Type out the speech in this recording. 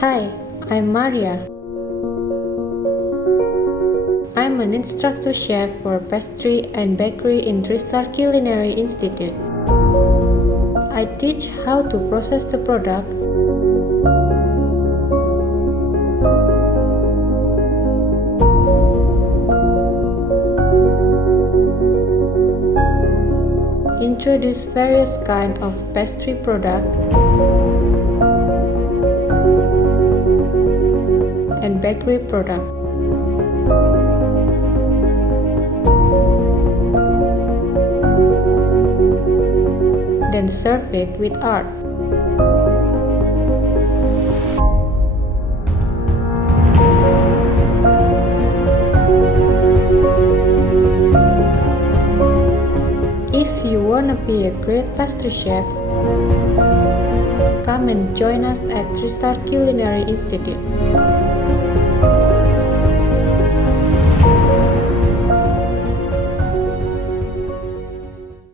Hi, I'm Maria. I'm an instructor chef for pastry and bakery in Tristar Culinary Institute. I teach how to process the product, introduce various kinds of pastry product, and bakery product. Then serve it with art. If you wanna be a great pastry chef, come and join us at Tristar Culinary Institute.